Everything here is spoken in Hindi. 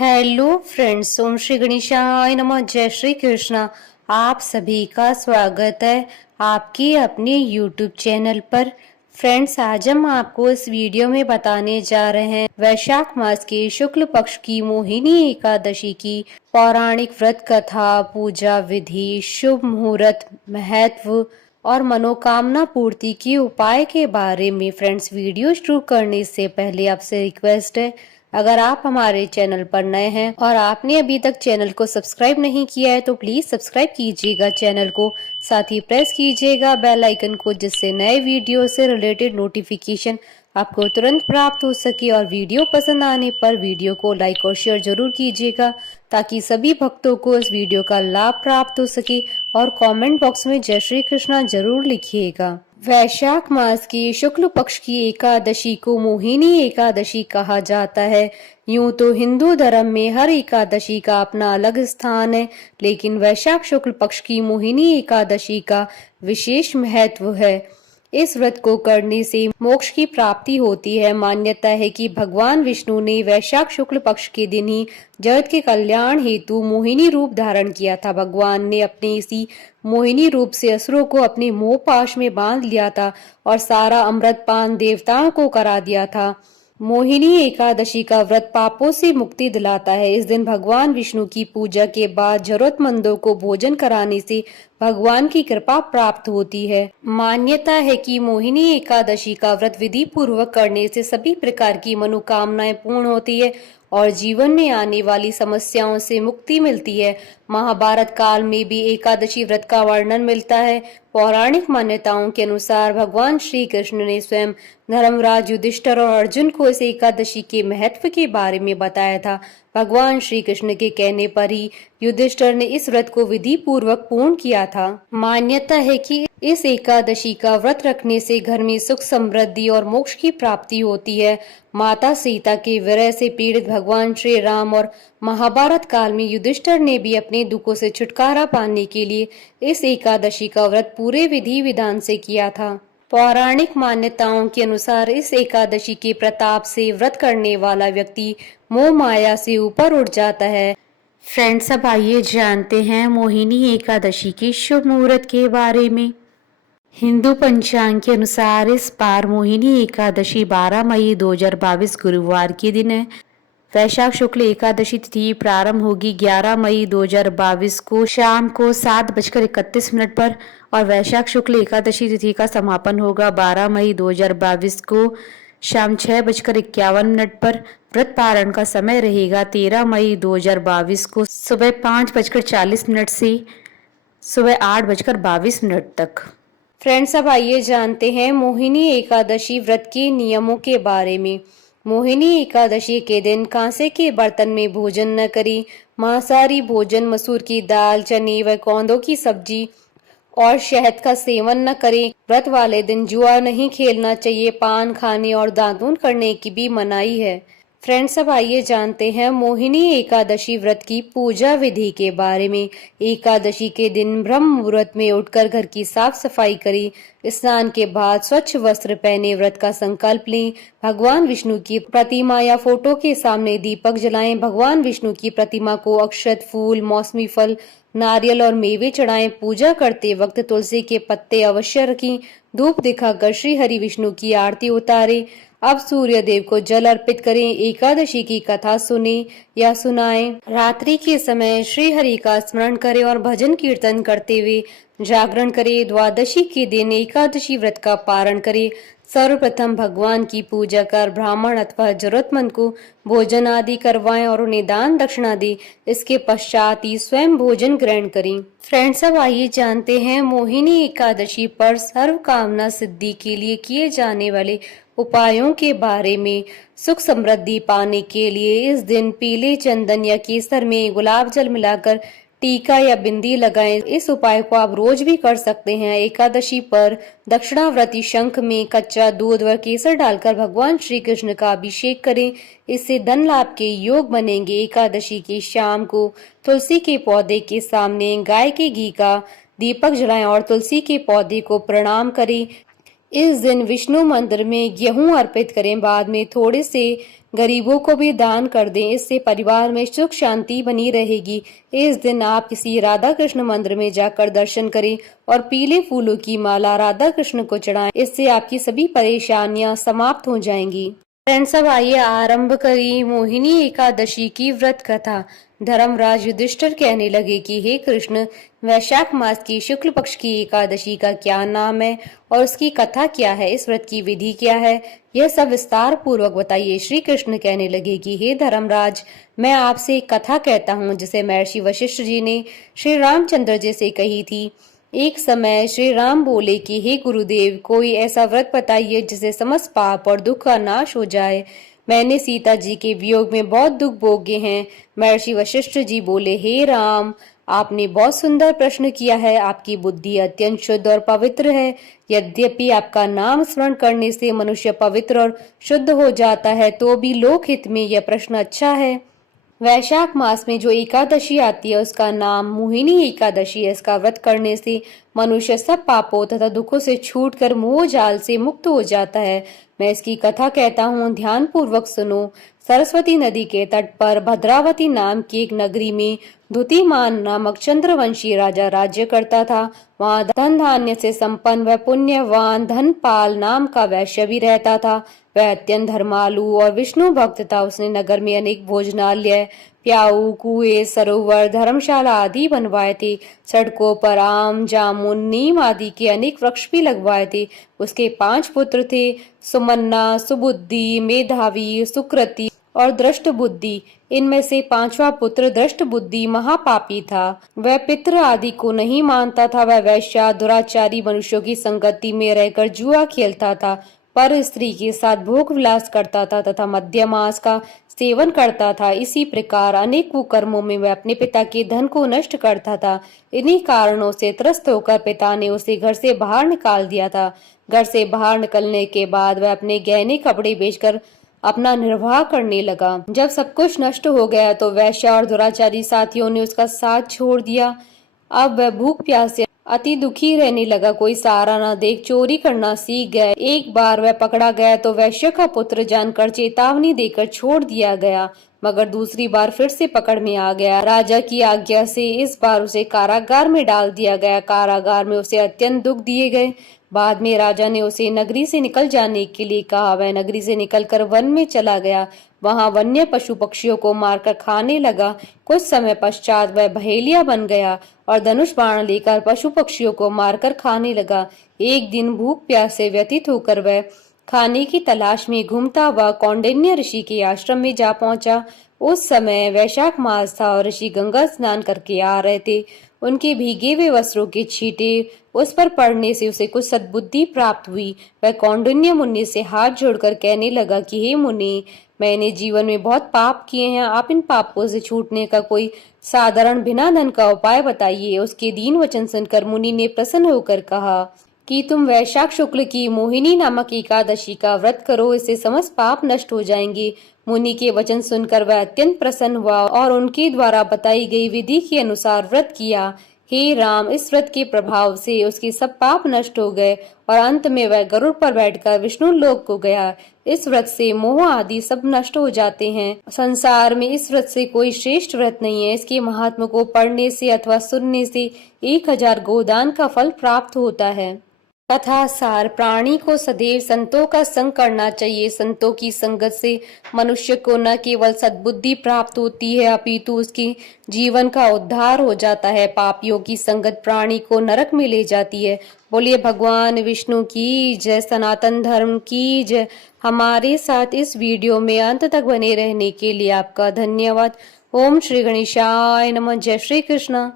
हेलो फ्रेंड्स, ओम श्री गणेशाय नमः। जय श्री कृष्णा। आप सभी का स्वागत है आपके अपने यूट्यूब चैनल पर। फ्रेंड्स, आज हम आपको इस वीडियो में बताने जा रहे हैं वैशाख मास के शुक्ल पक्ष की मोहिनी एकादशी की पौराणिक व्रत कथा, पूजा विधि, शुभ मुहूर्त, महत्व और मनोकामना पूर्ति के उपाय के बारे में। फ्रेंड्स, वीडियो शुरू करने से पहले आपसे रिक्वेस्ट है, अगर आप हमारे चैनल पर नए हैं और आपने अभी तक चैनल को सब्सक्राइब नहीं किया है तो प्लीज सब्सक्राइब कीजिएगा चैनल को। साथ ही प्रेस कीजिएगा बेल आइकन को, जिससे नए वीडियो से रिलेटेड नोटिफिकेशन आपको तुरंत प्राप्त हो सके। और वीडियो पसंद आने पर वीडियो को लाइक और शेयर जरूर कीजिएगा, ताकि सभी भक्तों को इस वीडियो का लाभ प्राप्त हो सके। और कमेंट बॉक्स में जय श्री कृष्णा जरूर लिखिएगा। वैशाख मास की शुक्ल पक्ष की एकादशी को मोहिनी एकादशी कहा जाता है। यूं तो हिंदू धर्म में हर एकादशी का अपना अलग स्थान है, लेकिन वैशाख शुक्ल पक्ष की मोहिनी एकादशी का विशेष महत्व है। इस व्रत को करने से मोक्ष की प्राप्ति होती है। मान्यता है कि भगवान विष्णु ने वैशाख शुक्ल पक्ष के दिन ही जगत के कल्याण हेतु मोहिनी रूप धारण किया था। भगवान ने अपने इसी मोहिनी रूप से असुरों को अपने मोह पाश में बांध लिया था और सारा अमृत पान देवताओं को करा दिया था। मोहिनी एकादशी का व्रत पापों से मुक्ति दिलाता है। इस दिन भगवान विष्णु की पूजा के बाद जरूरतमंदों को भोजन कराने से भगवान की कृपा प्राप्त होती है। मान्यता है कि मोहिनी एकादशी का व्रत विधि पूर्वक करने से सभी प्रकार की मनोकामनाएं पूर्ण होती है और जीवन में आने वाली समस्याओं से मुक्ति मिलती है। महाभारत काल में भी एकादशी व्रत का वर्णन मिलता है। पौराणिक मान्यताओं के अनुसार भगवान श्री कृष्ण ने स्वयं धर्मराज युधिष्ठिर और अर्जुन को इस एकादशी के महत्व के बारे में बताया था। भगवान श्री कृष्ण के कहने पर ही युधिष्ठिर ने इस व्रत को विधि पूर्वक पूर्ण किया था। मान्यता है कि इस एकादशी का व्रत रखने से घर में सुख, समृद्धि और मोक्ष की प्राप्ति होती है। माता सीता के विरह से पीड़ित भगवान श्री राम और महाभारत काल में युधिष्ठिर ने भी अपने दुखों से छुटकारा पाने के लिए इस एकादशी का व्रत पूरे विधि विधान से किया था। पौराणिक मान्यताओं के अनुसार इस एकादशी के प्रताप से व्रत करने वाला व्यक्ति मोह माया से ऊपर उठ जाता है। फ्रेंड्स, अब आइए जानते हैं मोहिनी एकादशी के शुभ मुहूर्त के बारे में। हिंदू पंचांग के अनुसार इस बार मोहिनी एकादशी 12 मई 2022 गुरुवार के दिन है। वैशाख शुक्ल एकादशी तिथि प्रारंभ होगी 11 मई 2022 को शाम को 7:31 पर और वैशाख शुक्ल एकादशी तिथि का समापन होगा 12 मई 2022 को शाम 6:51 पर। व्रत पारण का समय रहेगा 13 मई 2022 को सुबह 5:40 से सुबह 8:22 तक। फ्रेंड्स, अब आइए जानते हैं मोहिनी एकादशी व्रत के नियमों के बारे में। मोहिनी एकादशी के दिन कांसे के बर्तन में भोजन न करें। मांसाहारी भोजन, मसूर की दाल, चने व कौंदों की सब्जी और शहद का सेवन न करें। व्रत वाले दिन जुआ नहीं खेलना चाहिए। पान खाने और दातून करने की भी मनाही है। फ्रेंड्स, अब आइए जानते हैं मोहिनी एकादशी व्रत की पूजा विधि के बारे में। एकादशी के दिन ब्रह्म मुहूर्त में उठकर घर की साफ सफाई करें। स्नान के बाद स्वच्छ वस्त्र पहने व्रत का संकल्प लें। भगवान विष्णु की प्रतिमा या फोटो के सामने दीपक जलाएं। भगवान विष्णु की प्रतिमा को अक्षत, फूल, मौसमी फल, नारियल और मेवे चढ़ाएं। पूजा करते वक्त तुलसी के पत्ते अवश्य रखें। धूप दिखाकर श्री हरि विष्णु की आरती उतारें। अब सूर्य देव को जल अर्पित करें। एकादशी की कथा सुने या सुनाएं। रात्रि के समय श्री हरि का स्मरण करें और भजन कीर्तन करते हुए जागरण करें। द्वादशी के दिन एकादशी व्रत का पारण करें। सर्वप्रथम भगवान की पूजा कर ब्राह्मण अथवा जरूरतमंद को भोजन आदि करवाएं और उन्हें दान दक्षिणा दें। इसके पश्चात ही स्वयं भोजन ग्रहण करें। फ्रेंड्स, अब आइए जानते हैं मोहिनी एकादशी पर सर्व कामना सिद्धि के लिए किए जाने वाले उपायों के बारे में। सुख समृद्धि पाने के लिए इस दिन पीले चंदन या केसर में गुलाब जल मिलाकर टीका या बिंदी लगाएं। इस उपाय को आप रोज भी कर सकते हैं। एकादशी पर दक्षिणाव्रती शंख में कच्चा दूध व केसर डालकर भगवान श्री कृष्ण का अभिषेक करें। इससे धन लाभ के योग बनेंगे। एकादशी की शाम को तुलसी के पौधे के सामने गाय के घी का दीपक जलाएं और तुलसी के पौधे को प्रणाम करें। इस दिन विष्णु मंदिर में गेहूं अर्पित करें। बाद में थोड़े से गरीबों को भी दान कर दें, इससे परिवार में सुख शांति बनी रहेगी। इस दिन आप किसी राधा कृष्ण मंदिर में जाकर दर्शन करें और पीले फूलों की माला राधा कृष्ण को चढ़ाएं, इससे आपकी सभी परेशानियां समाप्त हो जाएंगी। फ्रेंड्स, अब आइए आरंभ करें मोहिनी एकादशी की व्रत कथा। धर्मराज युधिष्ठिर कहने लगे कि हे कृष्ण, वैशाख मास की शुक्ल पक्ष की एकादशी का क्या नाम है और उसकी कथा क्या है, इस व्रत की विधि क्या है, यह सब विस्तार पूर्वक बताइए। श्री कृष्ण कहने लगे कि हे धर्मराज, मैं आपसे एक कथा कहता हूँ जिसे महर्षि वशिष्ठ जी ने श्री रामचंद्र जी से कही थी। एक समय श्री राम बोले कि हे गुरुदेव, कोई ऐसा व्रत बताइए जिससे समस्त पाप और दुख का नाश हो जाए। मैंने सीता जी के वियोग में बहुत दुख भोगे हैं। महर्षि वशिष्ठ जी बोले, हे राम, आपने बहुत सुंदर प्रश्न किया है। आपकी बुद्धि अत्यंत शुद्ध और पवित्र है। यद्यपि आपका नाम स्मरण करने से मनुष्य पवित्र और शुद्ध हो जाता है, तो भी लोक हित में यह प्रश्न अच्छा है। वैशाख मास में जो एकादशी आती है उसका नाम मोहिनी एकादशी है। इसका व्रत करने से मनुष्य सब पापों तथा दुखों से छूटकर मोह जाल से मुक्त हो जाता है। मैं इसकी कथा कहता हूँ, ध्यान पूर्वक सुनो। सरस्वती नदी के तट पर भद्रावती नाम की एक नगरी में द्युतिमान नामक चंद्रवंशी राजा राज्य करता था। वहाँ धन धान्य से संपन्न व पुण्यवान धनपाल नाम का वैश्य भी रहता था। वह अत्यंत धर्मालु और विष्णु भक्त था। उसने नगर में अनेक भोजनालय, प्याऊ, कुएं, सरोवर, धर्मशाला आदि बनवाए थे। सड़कों पर आम, जामुन, नीम आदि के अनेक वृक्ष भी लगवाए थे। उसके 5 पुत्र थे, सुमन्ना, सुबुद्धि, मेधावी, सुकृति और दृष्ट बुद्धि। इनमें से 5वां पुत्र दृष्ट बुद्धि महापापी था। वह पितृ आदि को नहीं मानता था। वह वैश्य, दुराचारी मनुष्यों की संगति में रहकर जुआ खेलता था, पर स्त्री के साथ भोग विलास करता था तथा मद्य मांस का सेवन करता था। इसी प्रकार अनेक कुकर्मों में वह अपने पिता के धन को नष्ट करता था। इन्हीं कारणों से त्रस्त होकर पिता ने उसे घर से बाहर निकाल दिया था। घर से बाहर निकलने के बाद वह अपने गहने कपड़े बेचकर अपना निर्वाह करने लगा। जब सब कुछ नष्ट हो गया तो वैश्य और दुराचारी साथियों ने उसका साथ छोड़ दिया। अब वह भूख प्यास से अति दुखी रहने लगा। कोई सहारा न देख चोरी करना सीख गया। एक बार वह पकड़ा गया तो वैश्य का पुत्र जानकर चेतावनी देकर छोड़ दिया गया, मगर दूसरी बार फिर से पकड़ में आ गया। राजा की आज्ञा से इस बार उसे कारागार में डाल दिया गया। कारागार में उसे अत्यंत दुख दिए गए। बाद में राजा ने उसे नगरी से निकल जाने के लिए कहा। वह नगरी से निकलकर वन में चला गया। वहां वन्य पशु पक्षियों को मारकर खाने लगा। कुछ समय पश्चात वह बहेलिया बन गया और धनुष बाण लेकर पशु पक्षियों को मारकर खाने लगा। एक दिन भूख प्यास से व्यतीत होकर वह खाने की तलाश में घूमता हुआ कौंडिन्य ऋषि के आश्रम में जा पहुंचा। उस समय वैशाख मास था और ऋषि गंगा स्नान करके आ रहे थे। उनके भीगे हुए वस्त्रों के छींटे उस पर पड़ने से उसे कुछ सद्बुद्धि प्राप्त हुई। वह कौंडिन्य मुनि से हाथ जोड़कर कहने लगा कि हे मुनि, मैंने जीवन में बहुत पाप किए हैं। आप इन पापों से छूटने का कोई साधारण बिना धन का उपाय बताइए। उसके दीन वचन सुनकर मुनि ने प्रसन्न होकर कहा कि तुम वैशाख शुक्ल की मोहिनी नामक एकादशी का व्रत करो, इससे समस्त पाप नष्ट हो जाएंगे। मुनि के वचन सुनकर वह अत्यंत प्रसन्न हुआ और उनके द्वारा बताई गई विधि के अनुसार व्रत किया। हे राम, इस व्रत के प्रभाव से उसके सब पाप नष्ट हो गए और अंत में वह गरुड़ पर बैठकर विष्णु लोक को गया। इस व्रत से मोह आदि सब नष्ट हो जाते हैं। संसार में इस व्रत से कोई श्रेष्ठ व्रत नहीं है। इसके महात्मा को पढ़ने से अथवा सुनने से 1000 गोदान का फल प्राप्त होता है। कथा सार, प्राणी को सदैव संतों का संग करना चाहिए। संतों की संगत से मनुष्य को न केवल सद्बुद्धि प्राप्त होती है, अपितु उसकी जीवन का उद्धार हो जाता है। पापियों की संगत प्राणी को नरक में ले जाती है। बोलिए भगवान विष्णु की जय, सनातन धर्म की जय। हमारे साथ इस वीडियो में अंत तक बने रहने के लिए आपका धन्यवाद। ओम श्री गणेशाय नमः। जय श्री कृष्ण।